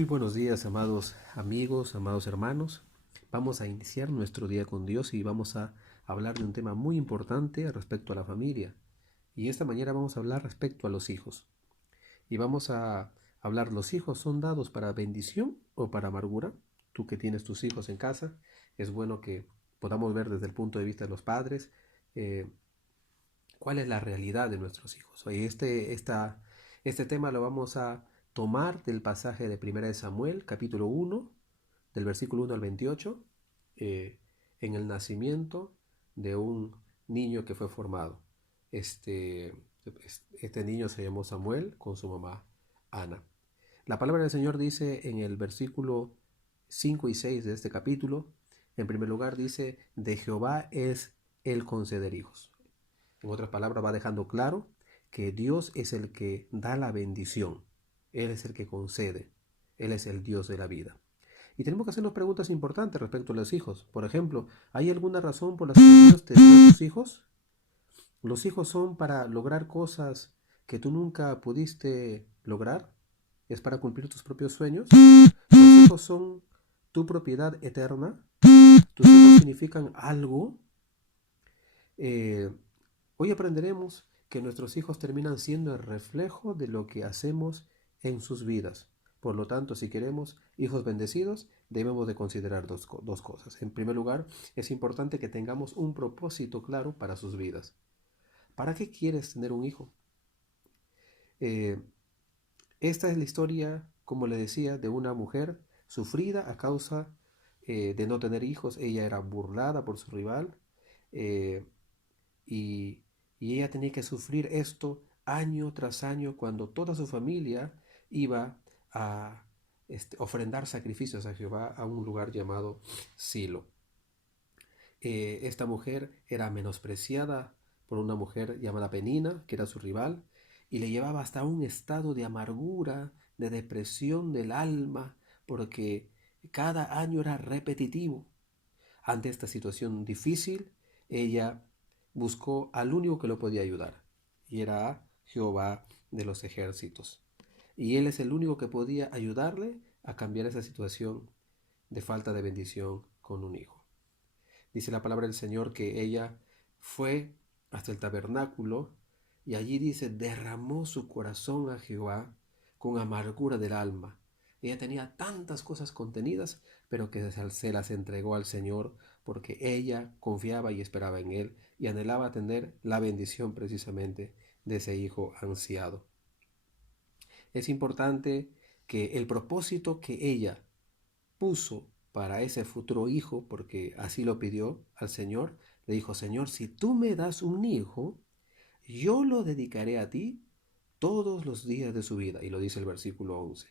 Muy buenos días, amados amigos, amados hermanos. Vamos a iniciar nuestro día con Dios y vamos a hablar de un tema muy importante respecto a la familia. Y esta mañana vamos a hablar respecto a los hijos. Y vamos a hablar, ¿los hijos son dados para bendición o para amargura? Tú que tienes tus hijos en casa, es bueno que podamos ver desde el punto de vista de los padres eh, cuál es la realidad de nuestros hijos. Hoy este tema lo vamos a tomar del pasaje de 1 de Samuel, capítulo 1, del versículo 1 al 28, eh, en el nacimiento de un niño que fue formado. Este, este niño se llamó Samuel con su mamá Ana. La palabra del Señor dice en el versículo 5 y 6 de este capítulo, en primer lugar dice, de Jehová es el conceder hijos. En otras palabras, va dejando claro que Dios es el que da la bendición. Él es el que concede. Él es el Dios de la vida. Y tenemos que hacernos preguntas importantes respecto a los hijos. Por ejemplo, ¿hay alguna razón por la que Dios te dio a tus hijos? ¿Los hijos son para lograr cosas que tú nunca pudiste lograr? ¿Es para cumplir tus propios sueños? ¿Los hijos son tu propiedad eterna? ¿Tus hijos significan algo? Hoy aprenderemos que nuestros hijos terminan siendo el reflejo de lo que hacemos en sus vidas. Por lo tanto, si queremos hijos bendecidos, debemos de considerar dos cosas. En primer lugar, es importante que tengamos un propósito claro para sus vidas. ¿Para qué quieres tener un hijo? Esta es la historia, como le decía, de una mujer sufrida a causa de no tener hijos. Ella era burlada por su rival. Eh, y, y ella tenía que sufrir esto año tras año cuando toda su familia iba a ofrendar sacrificios a Jehová a un lugar llamado Silo. Esta mujer era menospreciada por una mujer llamada Penina, que era su rival, y le llevaba hasta un estado de amargura, de depresión del alma, porque cada año era repetitivo. Ante esta situación difícil, ella buscó al único que lo podía ayudar, y era Jehová de los ejércitos. Y él es el único que podía ayudarle a cambiar esa situación de falta de bendición con un hijo. Dice la palabra del Señor que ella fue hasta el tabernáculo y allí dice, derramó su corazón a Jehová con amargura del alma. Ella tenía tantas cosas contenidas, pero que se las entregó al Señor porque ella confiaba y esperaba en Él y anhelaba tener la bendición precisamente de ese hijo ansiado. Es importante que el propósito que ella puso para ese futuro hijo, porque así lo pidió al Señor, le dijo, Señor, si tú me das un hijo, yo lo dedicaré a ti todos los días de su vida. Y lo dice el versículo 11.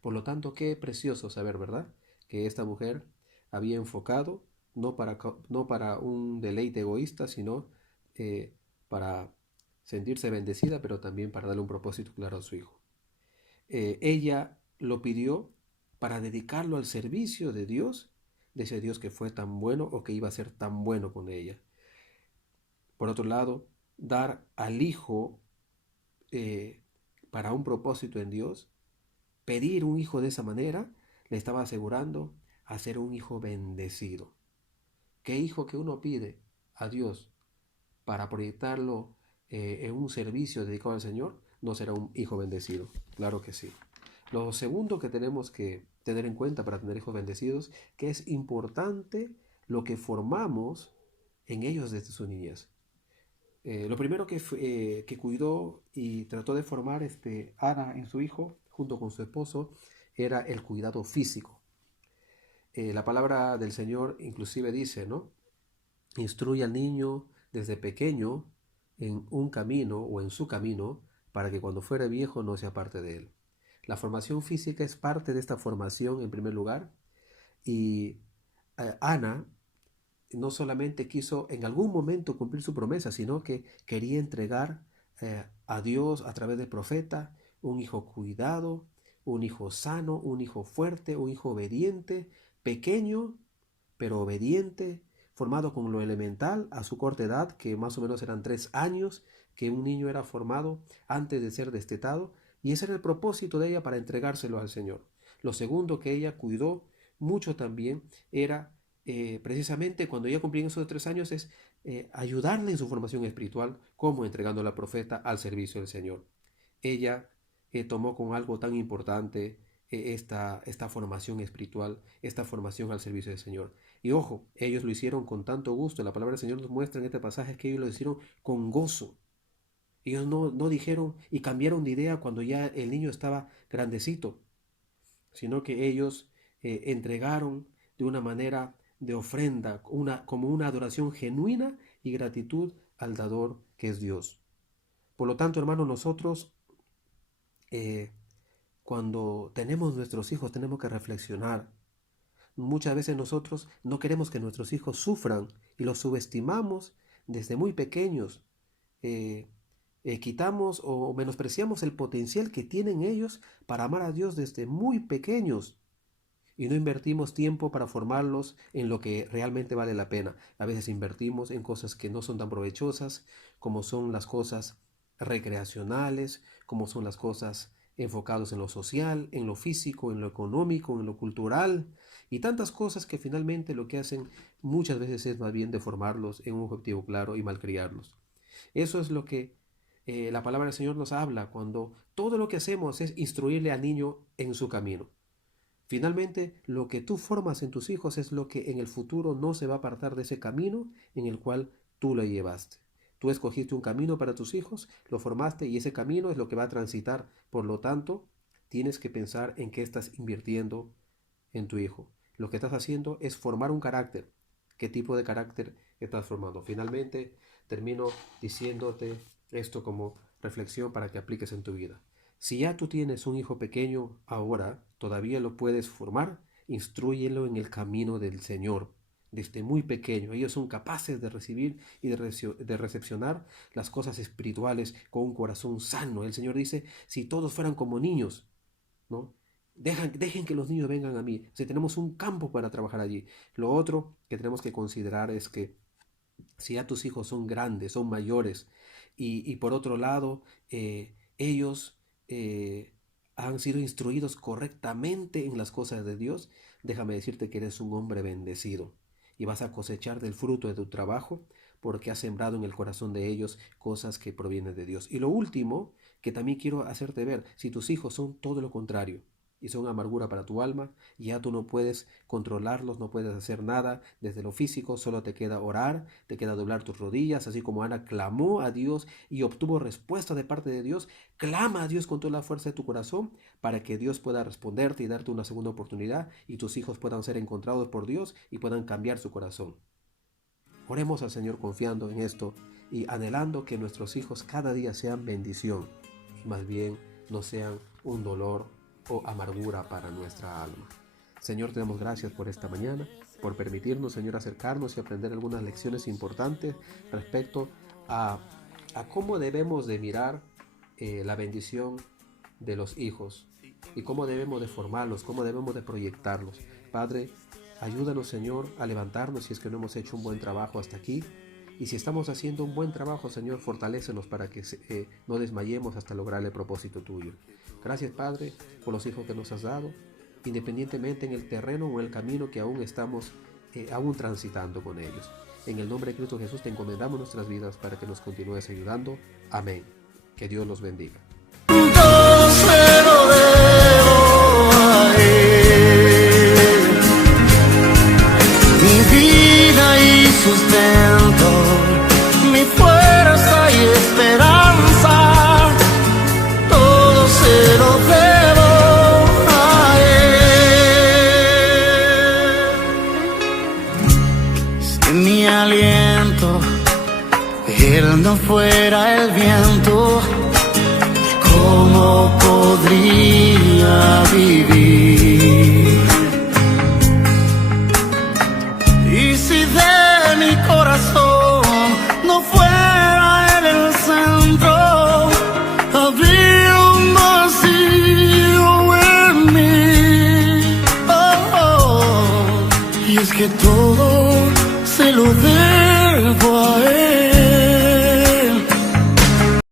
Por lo tanto, qué precioso saber, ¿verdad? Que esta mujer había enfocado no para un deleite egoísta, sino para sentirse bendecida, pero también para darle un propósito claro a su hijo. Ella lo pidió para dedicarlo al servicio de Dios, de ese Dios que fue tan bueno o que iba a ser tan bueno con ella. Por otro lado, dar al hijo eh, para un propósito en Dios, pedir un hijo de esa manera, le estaba asegurando a ser un hijo bendecido. ¿Qué hijo que uno pide a Dios para proyectarlo en un servicio dedicado al Señor, no será un hijo bendecido? Claro que sí. Lo segundo que tenemos que tener en cuenta para tener hijos bendecidos, que es importante lo que formamos en ellos desde su niñez. Lo primero que cuidó y trató de formar Ana en su hijo, junto con su esposo, era el cuidado físico. La palabra del Señor inclusive dice, ¿no? Instruye al niño desde pequeño en un camino o en su camino para que cuando fuere viejo no se aparte de él. La formación física es parte de esta formación en primer lugar y Ana no solamente quiso en algún momento cumplir su promesa, sino que quería entregar a Dios a través del profeta un hijo cuidado, un hijo sano, un hijo fuerte, un hijo obediente, pequeño, pero obediente, formado con lo elemental a su corta edad, que más o menos eran 3 años, que un niño era formado antes de ser destetado, y ese era el propósito de ella para entregárselo al Señor. Lo segundo que ella cuidó mucho también era precisamente cuando ella cumplía esos 3 años es ayudarle en su formación espiritual, como entregando a la profeta al servicio del Señor. Ella tomó con algo tan importante esta formación espiritual, esta formación al servicio del Señor. Y ojo, ellos lo hicieron con tanto gusto. La palabra del Señor nos muestra en este pasaje que ellos lo hicieron con gozo. Ellos no dijeron y cambiaron de idea cuando ya el niño estaba grandecito, sino que ellos entregaron de una manera de ofrenda, como una adoración genuina y gratitud al dador que es Dios. Por lo tanto, hermanos, nosotros cuando tenemos nuestros hijos tenemos que reflexionar. Muchas veces nosotros no queremos que nuestros hijos sufran y los subestimamos desde muy pequeños. Quitamos o menospreciamos el potencial que tienen ellos para amar a Dios desde muy pequeños y no invertimos tiempo para formarlos en lo que realmente vale la pena. A veces invertimos en cosas que no son tan provechosas, como son las cosas recreacionales, como son las cosas enfocadas en lo social, en lo físico, en lo económico, en lo cultural y tantas cosas que finalmente lo que hacen muchas veces es más bien deformarlos en un objetivo claro y malcriarlos. Eso es lo que la palabra del Señor nos habla cuando todo lo que hacemos es instruirle al niño en su camino. Finalmente, lo que tú formas en tus hijos es lo que en el futuro no se va a apartar de ese camino en el cual tú lo llevaste. Tú escogiste un camino para tus hijos, lo formaste y ese camino es lo que va a transitar. Por lo tanto, tienes que pensar en qué estás invirtiendo en tu hijo. Lo que estás haciendo es formar un carácter. ¿Qué tipo de carácter estás formando? Finalmente, termino diciéndote esto como reflexión para que apliques en tu vida. Si ya tú tienes un hijo pequeño ahora, todavía lo puedes formar, instrúyelo en el camino del Señor. Desde muy pequeño, ellos son capaces de recibir y de recepcionar las cosas espirituales con un corazón sano. El Señor dice, si todos fueran como niños, ¿no? Dejen que los niños vengan a mí. O sea, tenemos un campo para trabajar allí. Lo otro que tenemos que considerar es que si ya tus hijos son grandes, son mayores, y por otro lado, ellos han sido instruidos correctamente en las cosas de Dios, déjame decirte que eres un hombre bendecido y vas a cosechar del fruto de tu trabajo porque has sembrado en el corazón de ellos cosas que provienen de Dios. Y lo último que también quiero hacerte ver, si tus hijos son todo lo contrario y son amargura para tu alma, ya tú no puedes controlarlos, no puedes hacer nada desde lo físico, solo te queda orar, te queda doblar tus rodillas, así como Ana clamó a Dios y obtuvo respuesta de parte de Dios. Clama a Dios con toda la fuerza de tu corazón para que Dios pueda responderte y darte una segunda oportunidad y tus hijos puedan ser encontrados por Dios y puedan cambiar su corazón. Oremos al Señor confiando en esto y anhelando que nuestros hijos cada día sean bendición y más bien no sean un dolor o amargura para nuestra alma. Señor, te damos gracias por esta mañana, por permitirnos, Señor, acercarnos y aprender algunas lecciones importantes respecto a cómo debemos de mirar la bendición de los hijos y cómo debemos de formarlos, cómo debemos de proyectarlos. Padre, ayúdanos, Señor, a levantarnos si es que no hemos hecho un buen trabajo hasta aquí. Y si estamos haciendo un buen trabajo, Señor, fortalécenos para que no desmayemos hasta lograr el propósito tuyo. Gracias, Padre, por los hijos que nos has dado, independientemente en el terreno o en el camino que aún estamos aún transitando con ellos. En el nombre de Cristo Jesús te encomendamos nuestras vidas para que nos continúes ayudando. Amén. Que Dios los bendiga. Sustento, mi fuerza y esperanza, todo se lo debo a Él. Si mi aliento Él no fuera el viento, ¿cómo podría vivir? Y si de mi corazón no fuera Él el centro, habría un vacío en mí. Y es que todo se lo debo